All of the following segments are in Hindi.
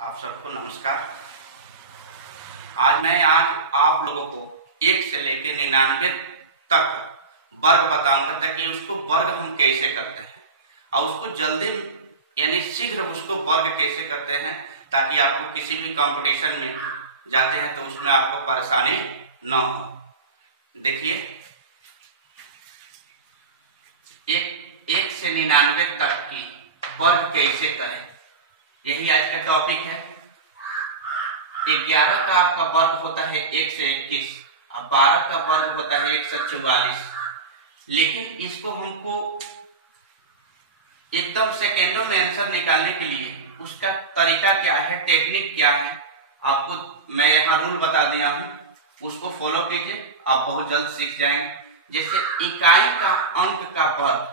आप सबको नमस्कार। आज आप लोगों को 1 से लेकर 99 तक वर्ग बताऊंगा ताकि उसको वर्ग हम कैसे करते हैं और उसको जल्दी यानी शीघ्र उसको वर्ग कैसे करते हैं ताकि आपको किसी भी कंपटीशन में जाते हैं तो उसमें आपको परेशानी ना हो। देखिए, 1 से 99 तक की वर्ग कैसे करें, यही आज का टॉपिक है। 11 का आपका वर्ग होता है 1 से 21 और 12 का वर्ग होता है 144। लेकिन इसको हमको एकदम सेकेंडों में आंसर निकालने के लिए उसका तरीका क्या है, टेक्निक क्या है, आपको मैं यहाँ रूल बता दिया हूँ, उसको फॉलो कीजिए, आप बहुत जल्द सीख जाएंगे। जैसे इकाई का अंक का वर्ग,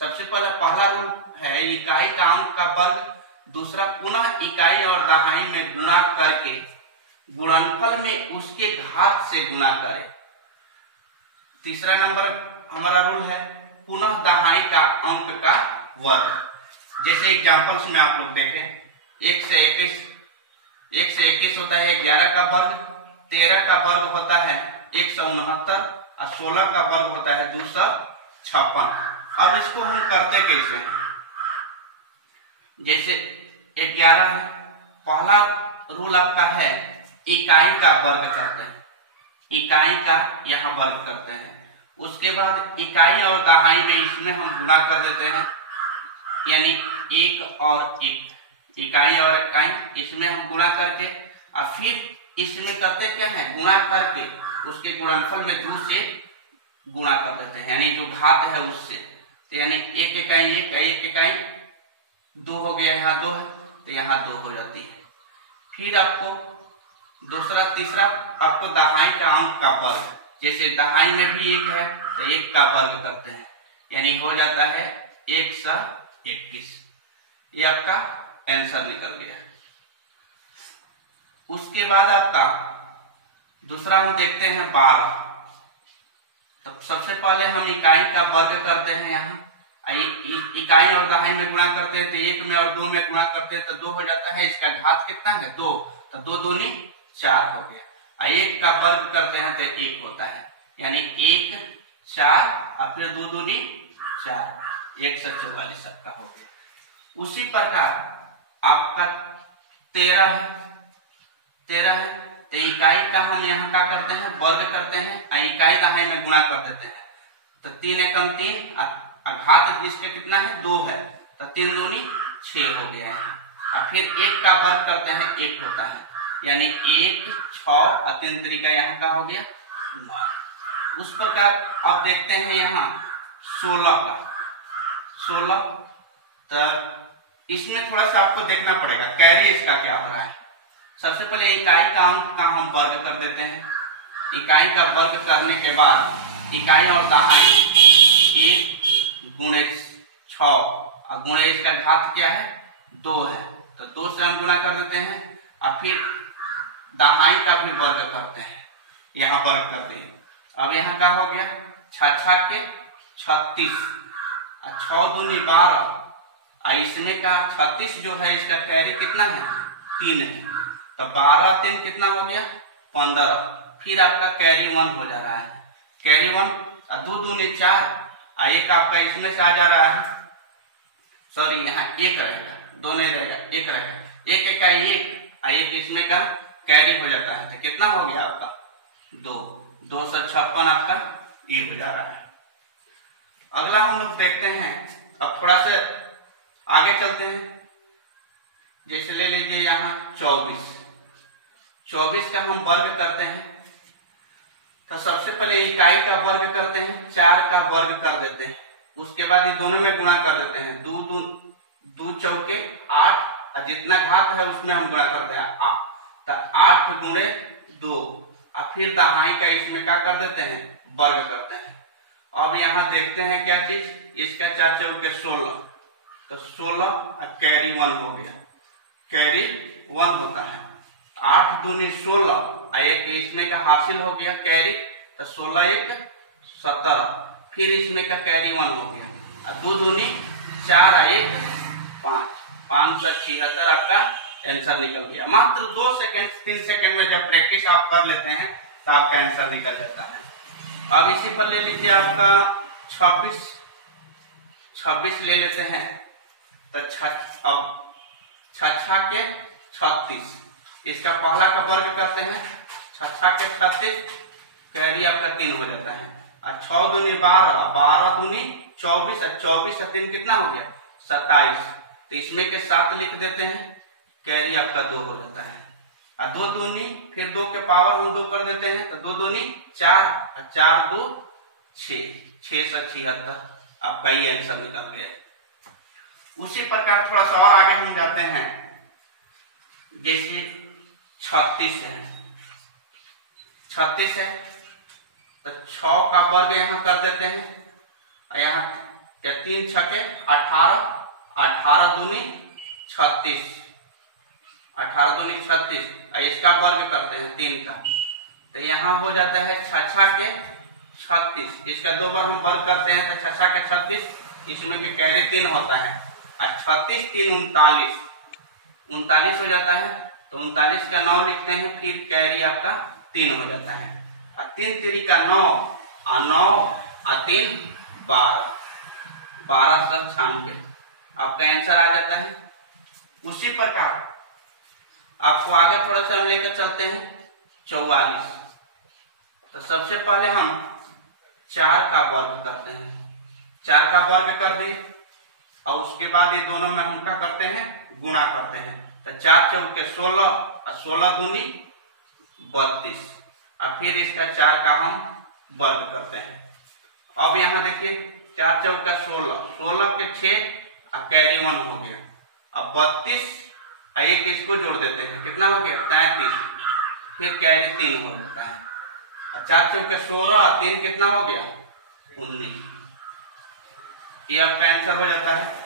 सबसे पहला रूल है इकाई का अंक का वर्ग। दूसरा, पुनः इकाई और दहाई में गुणा करके गुणनफल में उसके घात से गुणा करें। तीसरा नंबर हमारा रूल है पुनः दहाई का अंक का वर्ग। जैसे एग्जांपल्स में आप लोग देखें, 1 से 21 होता है 11 का वर्ग, 13 का वर्ग होता है 169 और 16 का वर्ग होता है 256। अब इसको हम करते कैसे हैं? जैसे 11 है, पहला रूल आपका है इकाई का वर्ग करते हैं, इकाई का यहाँ वर्ग करते हैं। उसके बाद इकाई और दहाई में इसमें हम गुणा कर देते हैं, यानी 1 और 1, इकाई और इकाई इसमें हम गुणा करके और फिर इसमें करते क्या है, गुणा करके उसके गुणनफल में 2 से गुणा कर देते हैं, यानी जो घात है उससे। तो यानी 1 इकाई 1 इकाई 2 हो गया, यहाँ 2 है तो यहाँ 2 हो जाती है। फिर आपको दूसरा तीसरा आपको दहाई का अंक का वर्ग, जैसे दहाई में भी 1 है तो 1 का वर्ग करते हैं, यानी हो जाता है 121। ये आपका आंसर निकल गया। उसके बाद आपका दूसरा हम देखते हैं 12। तो सबसे पहले हम इकाई का वर्ग करते हैं, यहाँ इकाई और दहाई में गुणा करते हैं तो 1 में और 2 में गुणा करते हैं तो 2 हो जाता है। इसका घात कितना है, 2, तो 2 दूनी 4 हो गया। 1 का वर्ग करते हैं तो 1 होता है, यानी 1 4 और फिर 2 दूनी 4, 144 सबका हो गया। उसी प्रकार आपका 13 है तो इकाई का हम यहाँ क्या करते हैं, वर्ग करते हैं, इकाई दहाई में गुणा कर देते हैं तो 3 एकम 3 घात जिसके कितना है, 2 है तो 3 दूनी 6 हो गया है। और फिर 1 का वर्ग करते हैं 1 होता है, यानी 1 6 और 3 तरीका यहाँ का हो गया 9। उस प्रकार अब देखते हैं यहाँ 16 तो इसमें थोड़ा सा आपको देखना पड़ेगा कैरी इसका क्या हो रहा है। सबसे पहले इकाई का अंक का हम वर्ग कर देते हैं, इकाई का वर्ग करने के बाद इकाई और दहाई 1 गुणे 6 और गुणे इसका घात क्या है, 2 है तो 2 से हम गुणा कर देते हैं और फिर दहाई का भी वर्ग करते हैं, यहाँ वर्ग कर दिए। अब यहाँ क्या हो गया, 6 के 36 और 6 दूनी 12 और इसमें का 36 जो है इसका कैरी कितना है, 3 है तो 12 3 कितना हो गया, 15। फिर आपका कैरी 1 हो जा रहा है, कैरी 1 और 2 दूनी 4 और 1 आपका इसमें से आ जा रहा है, सॉरी यहाँ 1 रहेगा, 2 नहीं रहेगा, 1 रहेगा, 1 का 1 और 1 इसमें का कैरी हो जाता है तो कितना हो गया आपका 256 आपका ये हो जा रहा है। अगला हम लोग देखते हैं, अब थोड़ा सा आगे चलते हैं। जैसे ले लीजिए यहाँ 24 का हम वर्ग करते हैं तो सबसे पहले इकाई का वर्ग करते हैं, 4 का वर्ग कर देते हैं, उसके बाद ये दोनों में गुणा कर देते हैं, 2 चौके 8 और जितना घात है उसमें हम गुणा करते हैं 8 तो 8 गुणे 2 और फिर दहाई का इसमें क्या कर देते हैं, वर्ग करते हैं। अब यहाँ देखते हैं क्या चीज, इसका 4 चौके 16 तो 16 और कैरी 1 हो गया, कैरी 1 होता है, 8 दूनी 16 और 1 इसमें का हासिल हो गया कैरी तो 16 1 17, फिर इसमें का कैरी 1 हो गया और 2 दूनी 4 और 1 5, 576 आपका आंसर निकल गया। मात्र 2 सेकंड 3 सेकंड में जब प्रैक्टिस आप कर लेते हैं तो आपका आंसर निकल जाता है। अब इसी पर ले लीजिए आपका 26 ले लेते हैं तो अब 6 के 36, इसका पहला का वर्ग करते हैं 6 के 36, कैरी आपका 3 हो जाता है। और 6 दूनी 12, 12 दूनी 24, और 24 और 3 कितना हो गया 27, तो इसमें के 7 लिख देते हैं, कैरी आपका 2 हो जाता है। और 2 दूनी फिर 2 के पावर हम 2 कर देते हैं तो 2 दूनी 4, और 4 2 6, 676 आपका ये आंसर निकल गया। उसी प्रकार थोड़ा सा और आगे हम जाते हैं, जैसे 36 है, 36 है तो 6 का वर्ग यहाँ कर देते हैं, और यहाँ 3 छके 18, 18 दूनी 36, 18 दूनी 36, और इसका वर्ग करते हैं 3 का, तो यहाँ हो जाता है 6 के 36, इसका 2 बार हम वर्ग करते हैं तो 6 के 36, इसमें भी कैरी 3 होता है, और 36 3 39 हो जाता है, तो 39 का 9 लिखते हैं, फिर कैरी आपका 3 हो जाता है, और 3 3 का 9, और 9 और 3 12, 12 सब 96 आपका आंसर आ जाता है। उसी प्रकार आपको आगे थोड़ा सा हम लेकर चलते हैं 44, तो सबसे पहले हम 4 का वर्ग करते हैं, 4 का वर्ग कर दिए, और उसके बाद ये दोनों में हम क्या करते हैं गुणा करते हैं, तो 4 चौके 16, और 16 दूनी 32, और फिर इसका 4 का हम वर्ग करते हैं। अब यहाँ देखिए 4 चौका 16, 16 के 6, और कैरी 1 हो गया, अब 32 और 1 इसको जोड़ देते हैं, कितना हो गया 33, फिर कैरी 3 हो जाता है, और 4 चौके 16 और 3 कितना हो गया 19, ये आपका आंसर हो जाता है।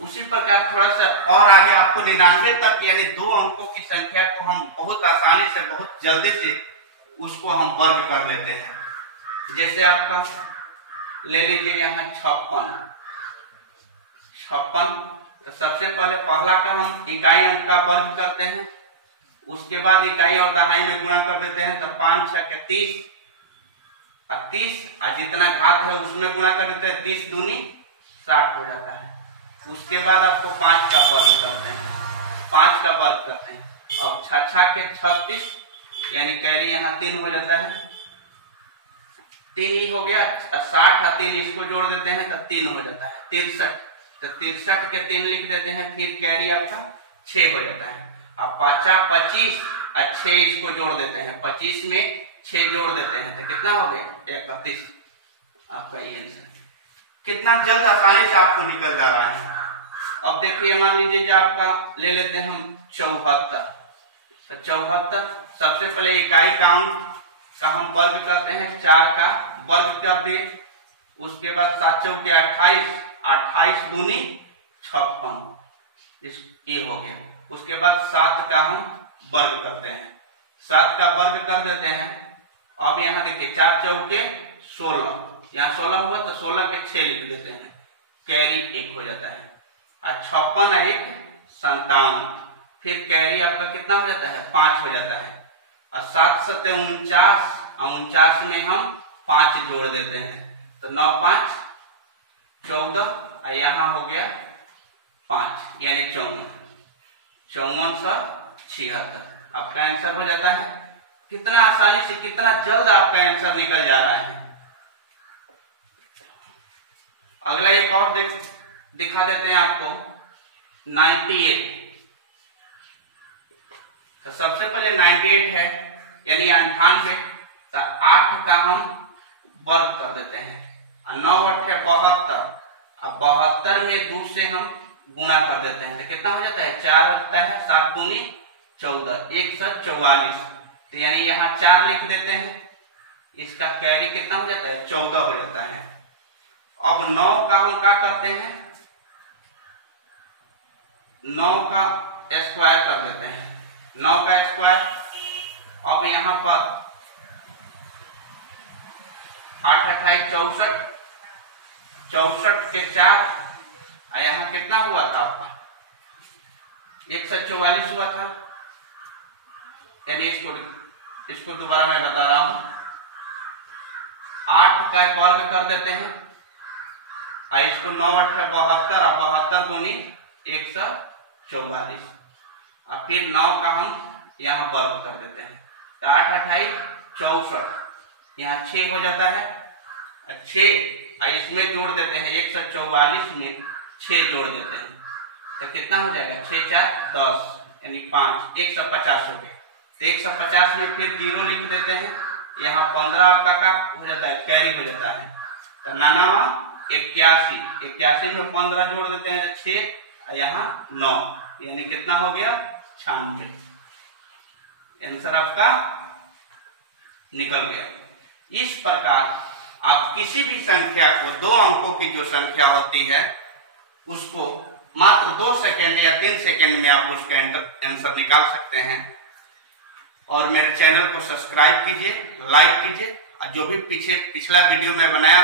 उसी प्रकार थोड़ा सा और आगे आपको 99 तक यानी 2 अंकों की संख्या को हम बहुत आसानी से बहुत जल्दी से उसको हम वर्ग कर लेते हैं। जैसे आपका ले लीजिए यहाँ 56, तो सबसे पहले पहला का हम इकाई अंक का वर्ग करते हैं, उसके बाद इकाई और दहाई में गुणा कर देते हैं, तो 5 6 के 30, और 30 और जितना घात है उसमें गुणा कर देते हैं, 30 दूनी 60 हो जाता है। उसके बाद आपको 5 का वर्ग करते हैं, 5 का वर्ग करते हैं, अब 6 के 36 यानी कैरी यहाँ 3 हो जाता है, 3 ही हो गया, 60 और 3 इसको जोड़ देते हैं तो 3 हो जाता है 63, तो 63 के 3 लिख देते हैं, फिर कैरी आपका 6 हो जाता है। अब 5 25 और 6 इसको जोड़ देते हैं, 25 में 6 जोड़ देते हैं तो कितना हो गया 31, आपका ये आंसर कितना जल्द आसानी से आपको निकल जा रहा है। अब देखिए मान लीजिए जो आपका ले लेते हैं हम 74, तो 74 सबसे पहले इकाई काउंट का हम वर्ग करते हैं, 4 का वर्ग कर दिए, उसके बाद 7 चौके 28, 28 दूनी 56, ये हो गया। उसके बाद 7 का हम वर्ग करते हैं, 7 का वर्ग कर देते हैं। अब यहाँ देखिए 4 चौके 16, यहाँ 16 हुआ तो 16 के 6 लिख देते हैं, कैरी 1 हो जाता है, और 56 और 1 57, फिर कैरी आपका कितना हो जाता है 5 हो जाता है, और 7 7 49, और 49 में हम 5 जोड़ देते हैं, तो 9 5 14, और यहाँ हो गया 5 यानी 54, 5476 आपका आंसर हो जाता है। कितना आसानी से कितना जल्द आपका आंसर निकल जा रहा है। अगला एक और दिखा देते हैं आपको 98, तो सबसे पहले 98 है यानी 98, तो 8 का हम वर्ग कर देते हैं, और 9 8 72, अब 72 में 2 से हम गुणा कर देते हैं तो कितना हो जाता है 4 होता है, 7 दूनी 14, 144, तो यानी यहाँ 4 लिख देते हैं, इसका कैरी कितना हो जाता है 14 हो जाता है। अब 9 का हम क्या करते हैं, 9 का स्क्वायर कर देते हैं, 9 का स्क्वायर, अब यहाँ पर 8 28 64, 64 के 4, यहाँ कितना हुआ था आपका 144 हुआ था, यानी इसको दोबारा मैं बता रहा हूं, 8 का वर्ग कर देते हैं और इसको 9 8 72 और 72 दूनी 144 और फिर 9 का हम यहाँ वर्ग कर देते हैं, तो 8 28 64, यहाँ 6 हो जाता है, 6 और इसमें जोड़ देते हैं 144 में 6 जोड़ देते हैं, तो कितना हो जाएगा 6 4 10 यानी 5 150 हो गए। तो 150 में फिर 0 लिख देते हैं, यहाँ 15 आपका का हो जाता है, कैरी हो जाता है, तो 81 में 15 जोड़ देते हैं 6 और यहाँ 9 यानी कितना हो गया 96। आंसर आपका निकल गया। इस प्रकार आप किसी भी संख्या को, 2 अंकों की जो संख्या होती है उसको मात्र 2 सेकेंड या 3 सेकेंड में आप उसका आंसर निकाल सकते हैं। और मेरे चैनल को सब्सक्राइब कीजिए, लाइक कीजिए और जो भी पिछला वीडियो में बनाया